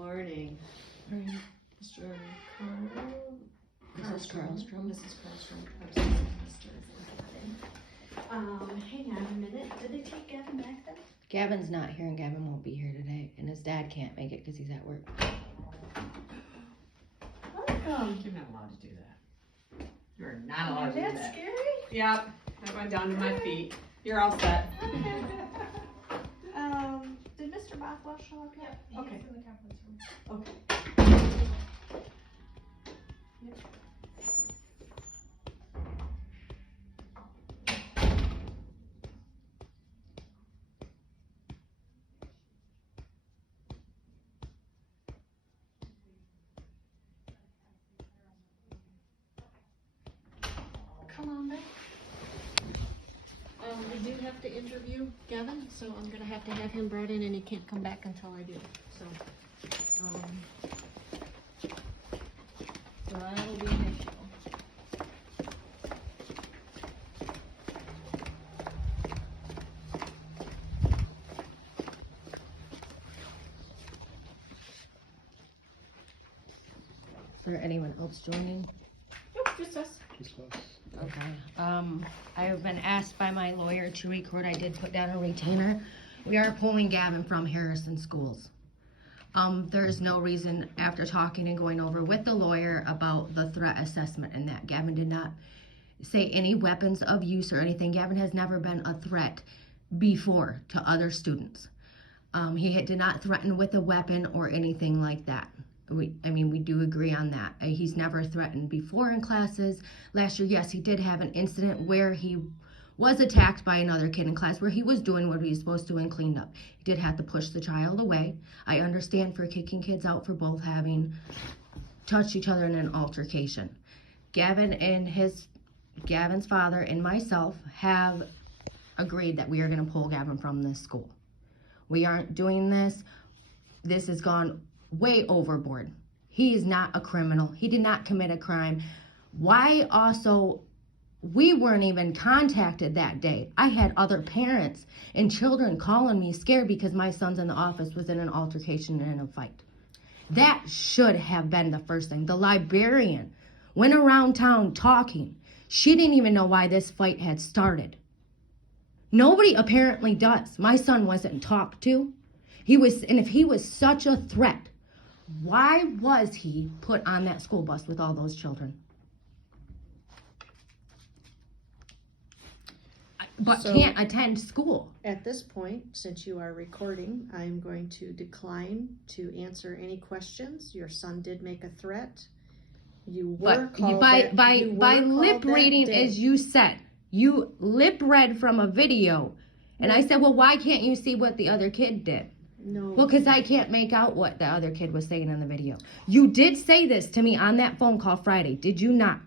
morning. Mr. Carl. Mrs. Carlstrom. Mrs. Carlstrom. Mr. Hang on a minute. Did they take Gavin back then? Gavin's not here, and Gavin won't be here today, and his dad can't make it because he's at work. Welcome. You're not allowed to do that. You're not allowed to do that. That's scary. Yep. I went down to my feet. You're all set. Did Mr. Bothwell show up yet? Yep, Okay. he's in the conference room. Okay. Yep. Come on back. We do have to interview Gavin, so I'm gonna have to have him brought in, and he can't come back until I do. So that'll be an issue. Is there anyone else joining? Nope, just us. Okay. I have been asked by my lawyer to record. I did put down a retainer. We are pulling Gavin from Harrison schools. There's no reason, after talking and going over with the lawyer about the threat assessment and that, Gavin did not say any weapons of use or anything. Gavin has never been a threat before to other students. He did not threaten with a weapon or anything like that. We do agree on that. He's never threatened before in classes. Last year, yes, he did have an incident where he was attacked by another kid in class where he was doing what he was supposed to and cleaned up. He did have to push the child away. I understand for kicking kids out for both having touched each other in an altercation. Gavin and Gavin's father and myself have agreed that we are going to pull Gavin from this school. We aren't doing this. This has gone way overboard. He is not a criminal. He did not commit a crime. Why also, we weren't even contacted that day. I had other parents and children calling me scared because my son's in the office was in an altercation and in a fight. That should have been the first thing. The librarian went around town talking. She didn't even know why this fight had started. Nobody apparently does. My son wasn't talked to. And if he was such a threat, why was he put on that school bus with all those children? But So, can't attend school. at this point, since you are recording, I'm going to decline to answer any questions. Your son did make a threat. You were But called by that, by you by were called lip that reading, day. as you said, you lip read from a video, and I said, well, why can't you see what the other kid did? No. Well, because I can't make out what the other kid was saying in the video. You did say this to me on that phone call Friday, did you not?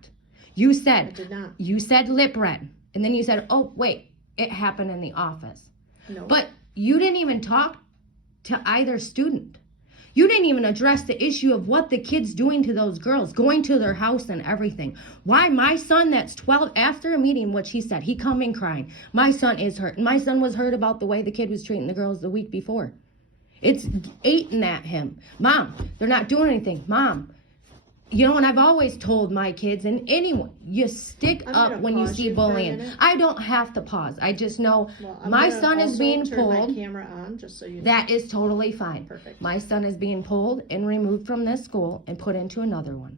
You I said, did not. you said lip read, and then you said, oh, wait, it happened in the office. No. But you didn't even talk to either student. You didn't even address the issue of what the kid's doing to those girls, going to their house and everything. Why my son that's 12, after a meeting, what she said, he come in crying. My son is hurt. My son was hurt about the way the kid was treating the girls the week before. It's eating at him. Mom, they're not doing anything. Mom, and I've always told my kids and anyone, you stick I'm up gonna when you pause see you for a bullying. minute. I don't have to pause. I just know Well, I'm my gonna son is also being turn my pulled. camera on, just so you know. That is totally fine. Perfect. My son is being pulled and removed from this school and put into another one.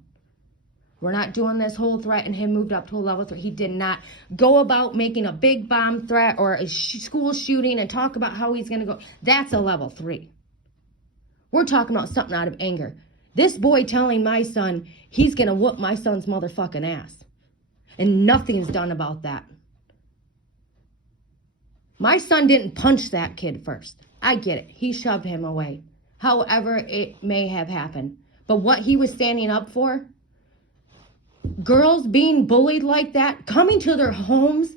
We're not doing this whole threat and him moved up to a level 3. He did not go about making a big bomb threat or a school shooting and talk about how he's going to go. That's a level 3. We're talking about something out of anger. This boy telling my son he's going to whoop my son's motherfucking ass. And nothing's done about that. My son didn't punch that kid first. I get it. He shoved him away. However, it may have happened. But what he was standing up for, girls being bullied like that, coming to their homes,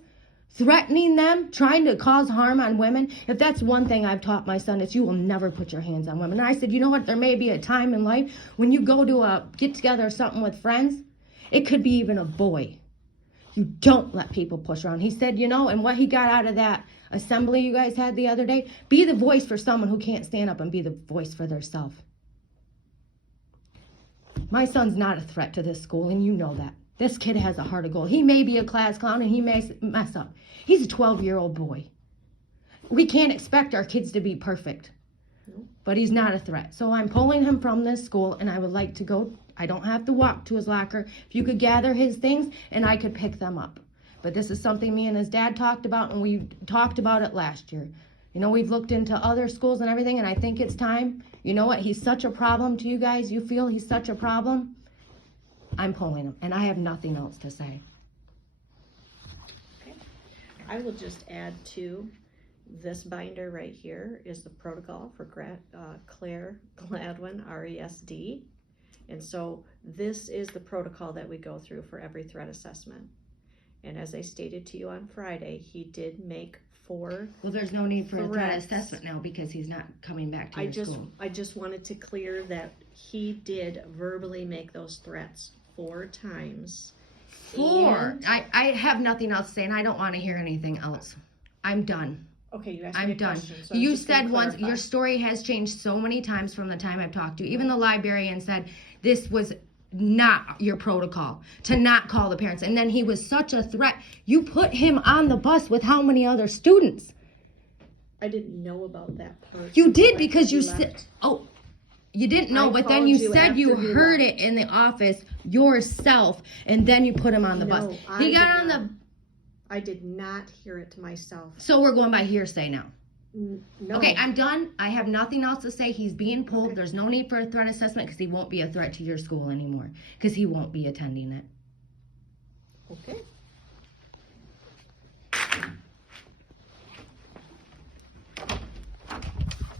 threatening them, trying to cause harm on women. If that's one thing I've taught my son, is you will never put your hands on women. And I said, you know what? There may be a time in life when you go to a get-together or something with friends. It could be even a boy. You don't let people push around. He said, and what he got out of that assembly you guys had the other day, be the voice for someone who can't stand up and be the voice for themselves. My son's not a threat to this school, and you know that. This kid has a heart of gold. He may be a class clown, and he may mess up. He's a 12-year-old boy. We can't expect our kids to be perfect. But he's not a threat. So I'm pulling him from this school, and I would like to go. I don't have to walk to his locker. If you could gather his things, and I could pick them up. But this is something me and his dad talked about, and we talked about it last year. You know, we've looked into other schools and everything, and I think it's time. You know what? He's such a problem to you guys. You feel he's such a problem. I'm pulling him, and I have nothing else to say. Okay. I will just add to this binder right here is the protocol for Claire Gladwin, RESD. And so this is the protocol that we go through for every threat assessment. And as I stated to you on Friday, he did make 4. Well, there's no need for a threat threats. assessment now because he's not coming back to your school. I just wanted to clear that he did verbally make those threats 4 times. 4. And- I have nothing else to say, and I don't want to hear anything else. I'm done. Okay, you asked me I'm a done. question, so I'm You just gonna said once, clarify. your story has changed so many times from the time I've talked to you. Even the librarian said this was not your protocol, to not call the parents. And then he was such a threat. You put him on the bus with how many other students? I didn't know about that part. You did until because you left. said, oh, you didn't know, I but then called you you said you after you heard left. it in the office yourself, and then you put him on the No, bus. I He got did on not. the, I did not hear it to myself. so we're going by hearsay now. No. Okay, I'm done. I have nothing else to say. He's being pulled. Okay. There's no need for a threat assessment because he won't be a threat to your school anymore because he won't be attending it. Okay.